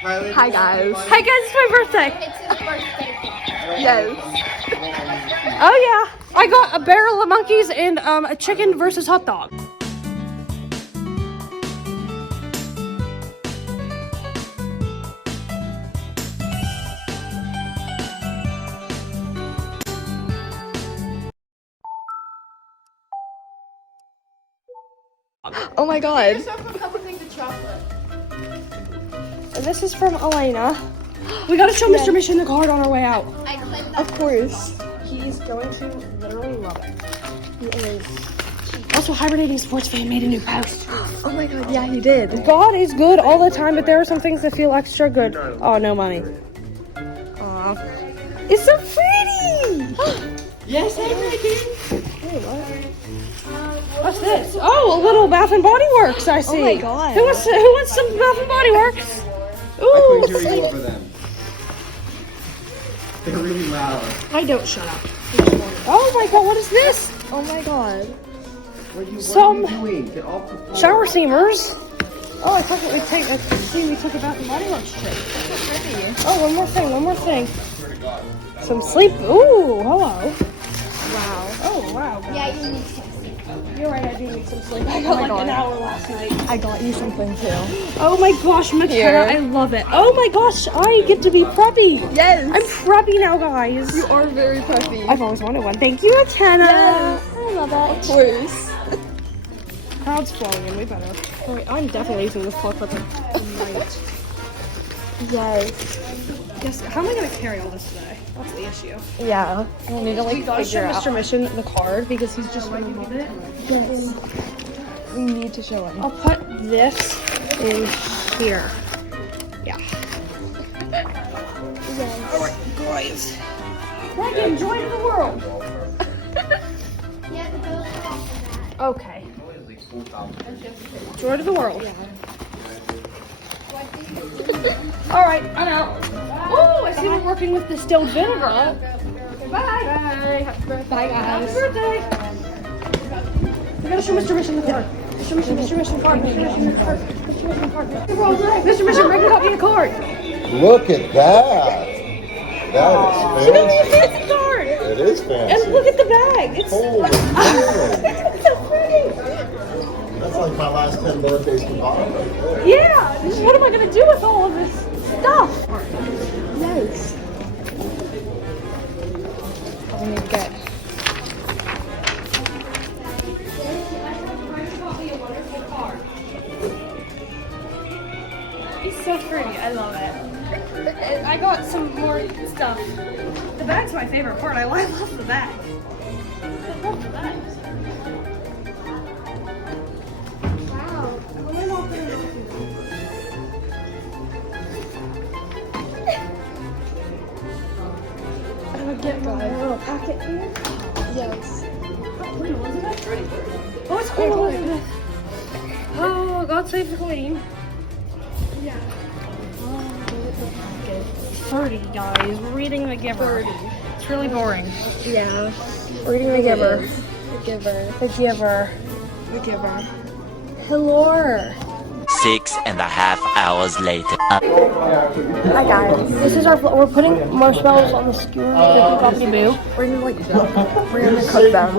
Hi guys. Hi guys, it's my birthday. It's his birthday. Yes. Oh yeah, I got a barrel of monkeys and a chicken versus hot dog. Oh my god. Yourself a couple things of chocolate. And this is from Elena. We gotta show Mr. Mission the card on our way out. I clicked Of course. He's going to literally love it. He is. Also, Hibernating Sports Fan made a new post. Oh my god, yeah, he did. God is good all the time, but there are some things that feel extra good. Oh, no money. Aw. It's so pretty! Yes, hey, What's this? Oh, a little Bath and Body Works, I see. my God. Who wants some Bath and Body Works? I Ooh, couldn't hear you over them. They're really loud. I don't shut up. Oh my god, what is this? Oh my god. Some What are you doing? Get off the floor. shower seamers. Oh, I thought we took a Bath and Body Works trip. Oh, one more thing. Some sleep. Ooh, hello. Wow. Oh, wow. Yeah, you need some. You're right, I do need some sleep. I got like an hour last night. I got you something too. Oh my gosh, McKenna, Here. I love it. Oh my gosh, I get to be preppy. Yes. I'm preppy now, guys. You are very preppy. I've always wanted one. Thank you, McKenna. Yes. I love Of it. course. Crowd's flowing in. We better. Oh, wait, I'm definitely using this clock clip tonight. Yes. Guess how am I gonna carry all this today? That's the issue. Yeah. I need to We gotta show figure out. Mr. Mission the card because he's just gonna love it. Yes. We need to show him. I'll put this in here. Yeah. Yes. All right, guys. Megan, joy to the world. Yeah, the bill for that. Okay. Joy to the world. All right, I'm out. Oh, I see we're working with distilled vinegar. Bye. Bye. Happy birthday. Bye, guys. Happy birthday. We gotta show Mr. Mission the card. Mr. Mission card. Mr. Mission card. Mr. Mission card. Mr. Mission, bring it up me a card. Look at that. That She got is me a fancy. fancy card. It is fancy. And look at the bag. It's Holy moly. it's so pretty. That's like my last 10 birthdays combined right there. Yeah. What am I gonna do with all of this stuff? Yes. We need to get. It's so pretty. I love it. I got some more stuff. The bag's my favorite part. I love the bag. I love the bag. Wow. I'm gonna get my little packet here. Yes. Oh, it's Queen Elizabeth. Oh, God save the Queen. Yeah. 30, guys. We're reading The Giver. 30. It's really boring. Yeah. Reading The Giver. The giver. The Giver. The giver. Hello. 6.5 hours later. Hi guys. This is our. We're putting marshmallows on the skewer. Coffee boo. We're gonna cook them. Turn it on.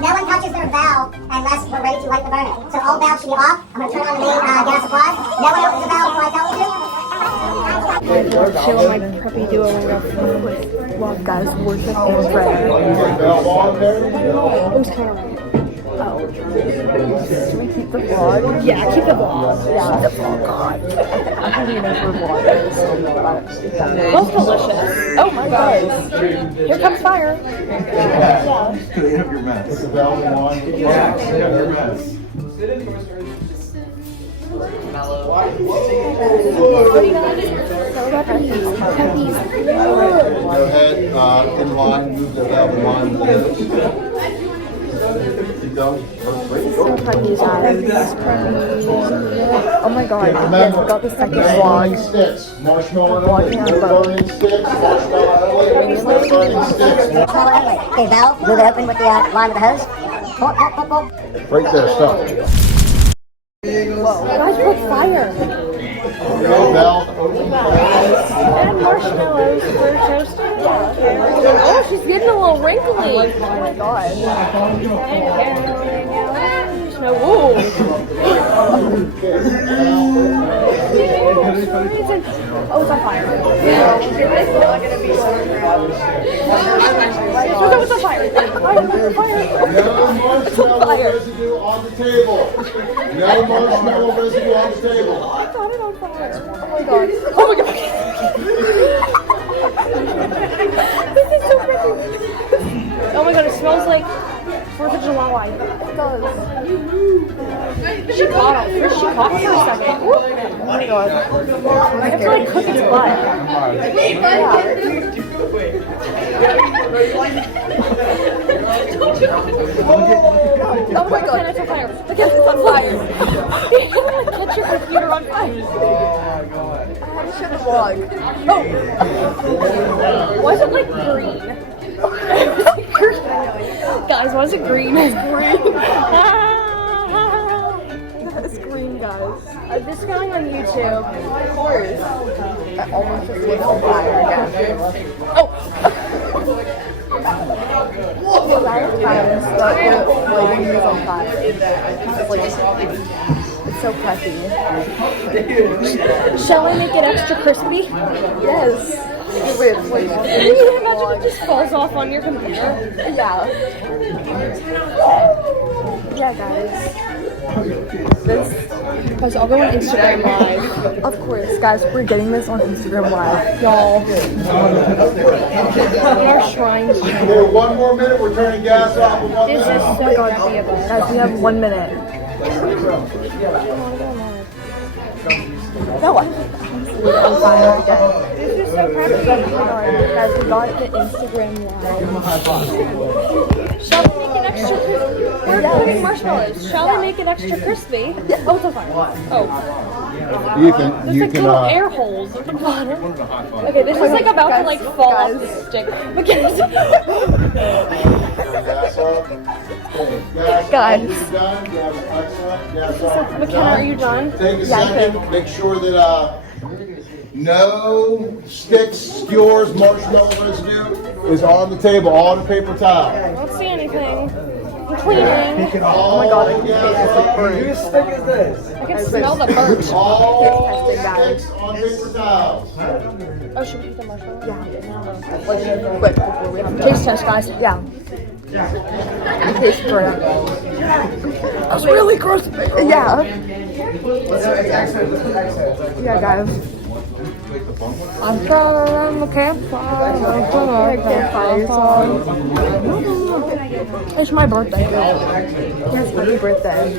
No one touches their valve unless we're ready to light the burner. So all valves should be off. I'm going to turn on the main gas supply. No one opens the valve before I tell you to. We're chilling my preppy duo and go. Well, guys, worship and prayer. It was kind of right. Oh. Should we keep the vlog? Yeah, keep the vlog. Yeah. Keep the vlog. God. I don't even know if we're vlogging. Smells delicious. Oh my god. Here comes fire. Yeah. Clean up your mess. Yeah, clean up your mess. Go ahead, in line, move the valve in line with the nose. Keep going. Preppies, guys. Oh my god. Yes, Remember, we got the second burning vlog. sticks, marshmallow only. Vlogging No on burning sticks, marshmallow only. No burning sticks. Okay, valve, move it open with the line with the hose. Pull, pull, pull, pull. Right there, stop. Guys, put fire. No valve. And marshmallows for toasting. Oh, she's getting a little wrinkly. Oh my god. No, ooh. Oh, it's on fire. It's not gonna be so proud. It's on fire. No marshmallow residue on the table. No marshmallow residue on the table. I got it on fire. Oh my god. Oh my god. This is so pretty. Oh my god, it smells like 4th of July. It does. She caught it. First she caught it for a second. Oh my god. I have to like cook its butt. Oh my god, it's on fire. The camera's on fire. You can't catch your computer on fire. Oh my god. I should have vlogged. Oh. Why is it like green? Guys, why is it green? It's green. It's green, guys. This guy on YouTube. Of course. That almost just lit on fire again. Oh! It's so preppy. Shall I make it extra crispy? Yes. Wait. Can you imagine it just falls off on your computer? Yeah. Yeah, guys. Guys, I'll go on Instagram Live. Of course, guys, we're getting this on Instagram Live. Y'all. Our shrines. Okay, 1 more minute. We're turning gas off in 1 This minute. is so preppy about it. Guys, we have 1 minute. No one. On fire again. This is so preppy. Guys, we got the Instagram Live. Shall we make it extra crispy? We're putting marshmallows. Shall we make it extra crispy? Oh, it's on fire. Oh. There's like little air holes at the bottom. Okay, this is like about to like fall off the stick. Guys. McKenna, are you done? Take a second. Make sure that no sticks, skewers, marshmallow residue is on the table. All on a paper towel. I don't see anything. I'm cleaning. Oh my god, Whose stick is this? I can smell the burnt. all sticks on paper towels. Oh, should we eat the marshmallow? Yeah. Wait, before we have taste test, guys. Yeah. It tastes great. That's really gross. Yeah. Yeah, guys. I'm from the campfire. It's my birthday. Yes, happy birthday.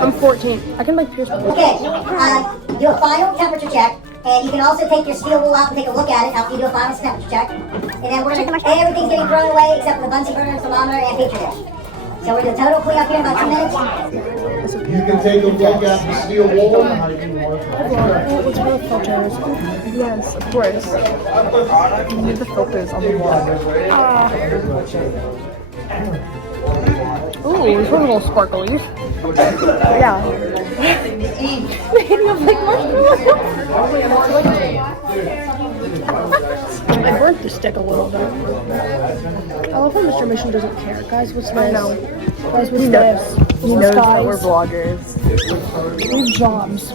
I'm 14. I can make pierce. Okay, do a final temperature check, and you can also take your steel wool out and take a look at it after you do a final temperature check. And then we're gonna, everything's getting thrown away except for the Bunsen burner, thermometer, and petri dish. So we're gonna do a total cleanup here in about 2 minutes. You can take a look at the steel wool. What's real filters? Yes, of course. You need the filters on the wall. Ooh, these are a little sparkly. Yeah. You have like marshmallows? I burnt the stick a little bit. I love how Mr. Mission doesn't care. Guys, what's this? Guys, what's this? He knows that we're vloggers. We have jobs.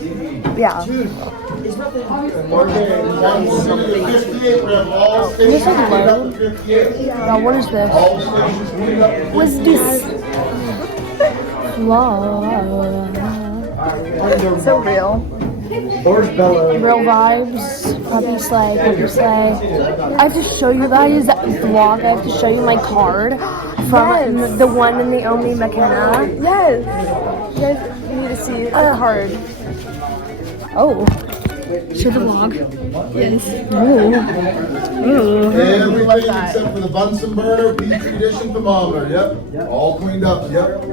Yeah. Okay, 1 minute 58. We have all stations cleaned up to 58. Now, what is this? All stations cleaned up to 58. What's this? So real. Real vibes. Puppy slay, puppy slay. I have to show you guys that vlog. I have to show you my card from the one in the Omi McKenna. Yes. You guys need to see the card. Oh. Show the vlog. Yes. Everything except for the Bunsen burner, petri dish, and thermometer. Yep. All cleaned up. Yep.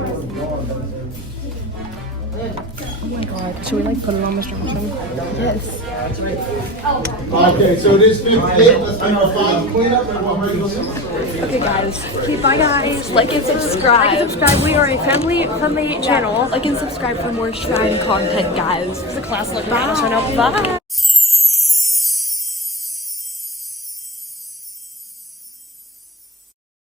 my god. Should we like put it on the junction? Yes. Okay, so it is 58. Let's make a final cleanup and we'll bring this. Okay, guys. Okay, bye, guys. Like and subscribe. Like and subscribe. We are a family-friendly channel. Like and subscribe for more shrine content, guys. It's a class look. Bye. Bye.